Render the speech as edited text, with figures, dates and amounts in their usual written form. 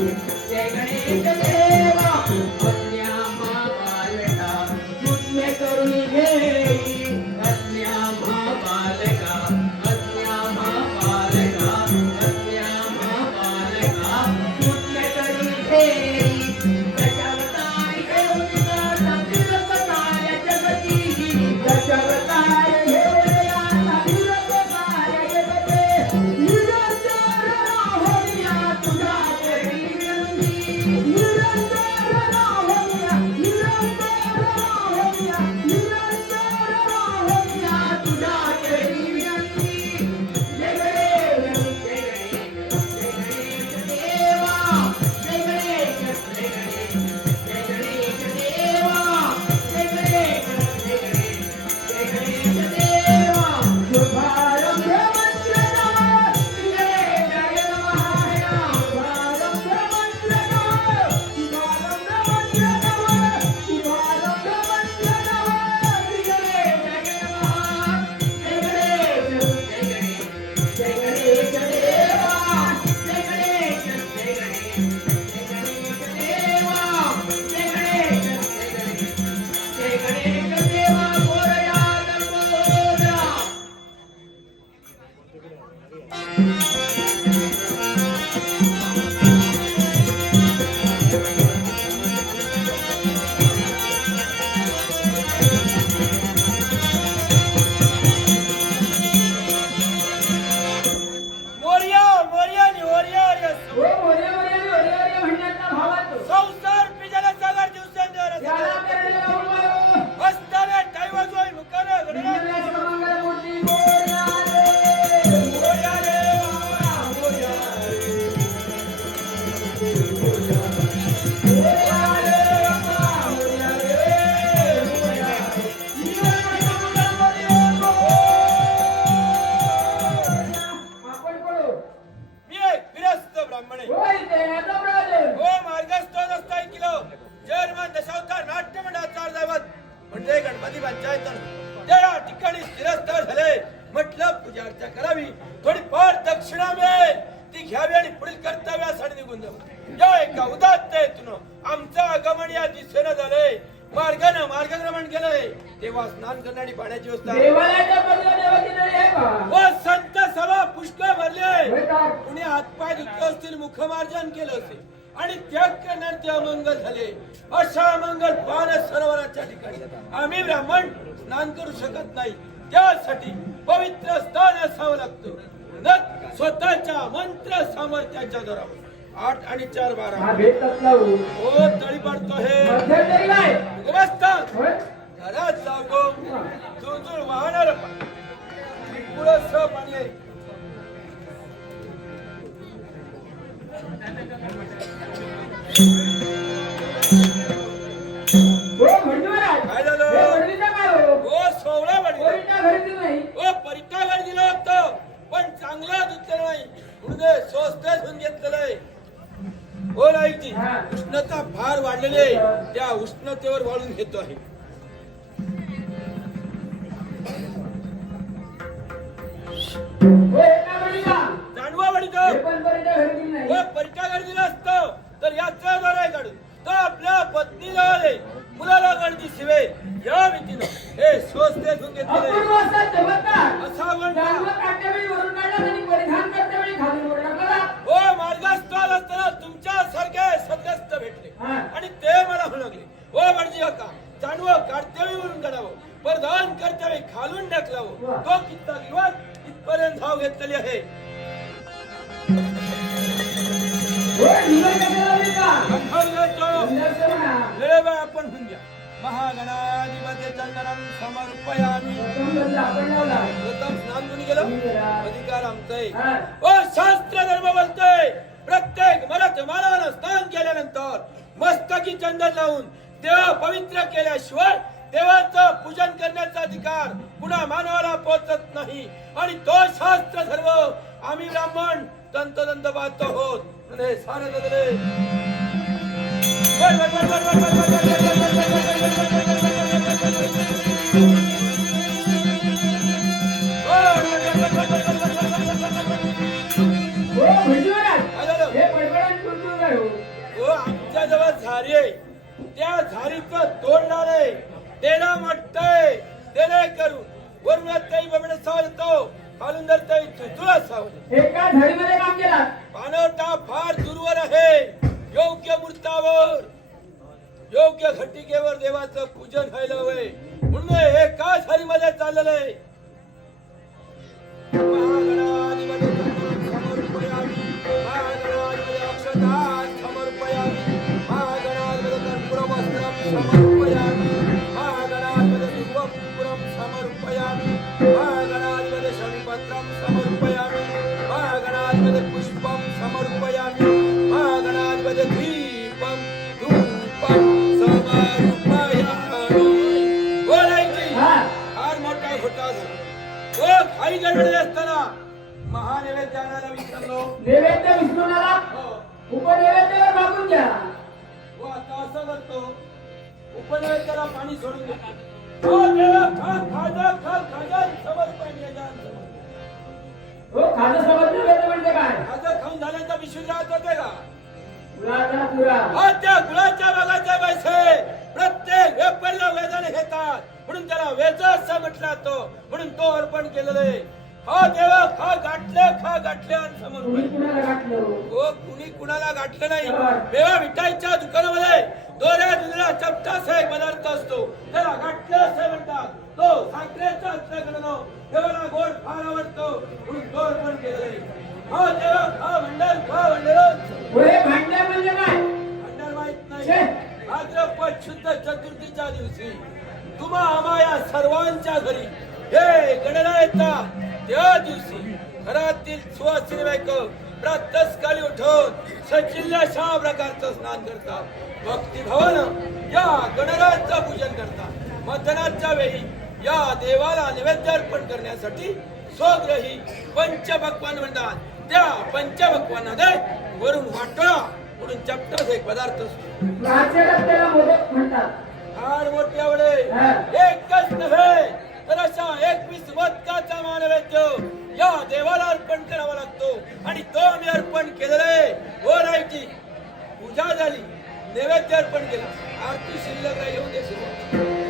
जय गणेश देवा कन्या महाबालका पुण्य करुणी घेई कन्या महाबालका कन्या महाबालका कन्या महाबालका पुण्य करुणी घेई दशावतारी घेऊन आता तिरस्कार जगती दशावतारी मार्गक्रमण केलंय तेव्हा स्नान करणारी पाण्याची व्यवस्था संत सभा पुष्कळ भरले कुणी हातपाय धुतले असतील मुखमार्जन केलं असेल आणि त्याग करणार ते अमंगल झाले अशा मंगल पान सरोवराच्या ठिकाणी आम्ही ब्राह्मण स्नान करू शकत नाही त्यासाठी पवित्र स्थान असावं लागतं स्वतःच्या मंत्र सामर्थ्याच्या जोरावर 8 आणि 4 12 हो तळी पडतो हे घरात जागो जुळजुळ वाहणार पुढं पाणी आहे काय झालं हो सोवळा हो परिता घर दिलं होतं पण चांगला धुतलेलं नाही म्हणून स्वस्त धुवून घेतलेलं आहे हो राईची उष्णता फार वाढलेली आहे त्या उष्णतेवर वाळून घेतो आहे जाणवा वडीतो हो परिता घर दिलं असतं तर याचा द्वारे काढून तो आपल्या पत्नीला आले मुलाला गणती शिवे या भीतीनं हे स्वस्त धुवून घेतलेलं असा हो मार्गस्थ असताना तुमच्या सारखे सदग्रस्त भेटले आणि ते मला म्हणले हो भटजी का जाणवं कर्तव्यवरून काढावं प्रधान कर्तव्य खालून टाकलावं तो कित्ता विवाद इथपर्यंत धाव घेतलेली आहे आपण होऊन घ्या महागणाधिपती चंदनम समर्पयामी प्रथम स्नान कोणी गेलं अधिकार आमचा आहे ओ शास्त्र धर्म बोलतोय प्रत्येक मरत मानवानं स्नान केल्यानंतर मस्तकी चंदन लावून देव पवित्र केल्याशिवाय देवाचं पूजन करण्याचा अधिकार पुन्हा मानवाला पोहोचत नाही आणि तो शास्त्र धर्म आम्ही ब्राह्मण तंतोतंत पाहत आहोत सारे होये त्या झाडीचं तोडणार आहे तेला म्हटतंय तेने करू वरून काही बबडे सावरतो खालून जर काही चुचुळा सावरतो एका झाडीमध्ये काम केला पानवटा फार दूरवर आहे योग्य मूर्तावर योग्य घटिकेवर देवाचं पूजन व्हायला हवंय म्हणून एका झाडीमध्ये चाललेलं आहे महागणाधिपती समर्पयामि महागणाधिपती अक्षतान् समर्पयामि महागणाधिपती कर्पूरवस्त्रं समर्पयामि महागणाधिपती धूपपूरं समर्पयामि महागणाधिपती शमीपत्रं समर्पयामि महागणाधिपती पुष्पं समर्पयामि महागणाधिपती दीपं धूपं समर्पयामि बोलायची फार मोठा घोटाळा झाला काही गडबड असताना महानैवेद्य आणायला विसरलो नैवेद्य विष्णूला उपनैवेद्यावर मागून घ्या हो आता असं करतो उपनैवेद्याला पाणी सोडून देतो हो देवा खाजा समर्पण यजन हो खाजा समर्पण म्हणजे काय खाजा खाऊन झाल्याचा विश्वास राहत होते का गुळाचा पुरा हा त्या गुळाच्या बागाचे पैसे प्रत्येक व्यापारीला वेदाने घेतात म्हणून त्याला वेच असं म्हटला तो म्हणून तो अर्पण केलेलं आहे हा देवा खा गाठले आणि समर्पण कुणाला गाठलं हो कुणी कुणाला गाठलं नाही देवा मिठाईच्या दुकानामध्ये दोऱ्या दुधला चपटाचा एक पदार्थ असतो त्याला गाठले असे म्हणतात तो साखरेचा असल्याकडनं देवाला गोड फार आवडतो म्हणून तो अर्पण केलेलं आहे हा देवा खा भांडण पुढे भांड्या म्हणजे काय भांडण माहित नाही भाद्रपद शुद्ध चतुर्थीच्या दिवशी तुम्हा आम्हा या सर्वांच्या घरी हे गणना येतात त्या दिवशी घरातील सुवासिनी बायको प्रातःकाळी उठून सचिल्य अशा प्रकारचं स्नान करतात भक्तिभावानं या गणराचं पूजन करतात मथनाच्या वेळी या देवाला नैवेद्य अर्पण करण्यासाठी स्वग्रही पंचभक्वान म्हणतात त्या पंचभक्वानामध्ये वरून वाटोळा म्हणून चपटाचा एक पदार्थ असतो त्याला मोदक म्हणतात फार मोठे आवडे एकच नव्हे तर अशा 21 मोदकाचा नैवेद्य या देवाला अर्पण करावा लागतो आणि तो आम्ही अर्पण केलेला आहे हो रायची पूजा झाली नैवेद्य अर्पण केला आरती शिल्लक येऊ दे सुरुवात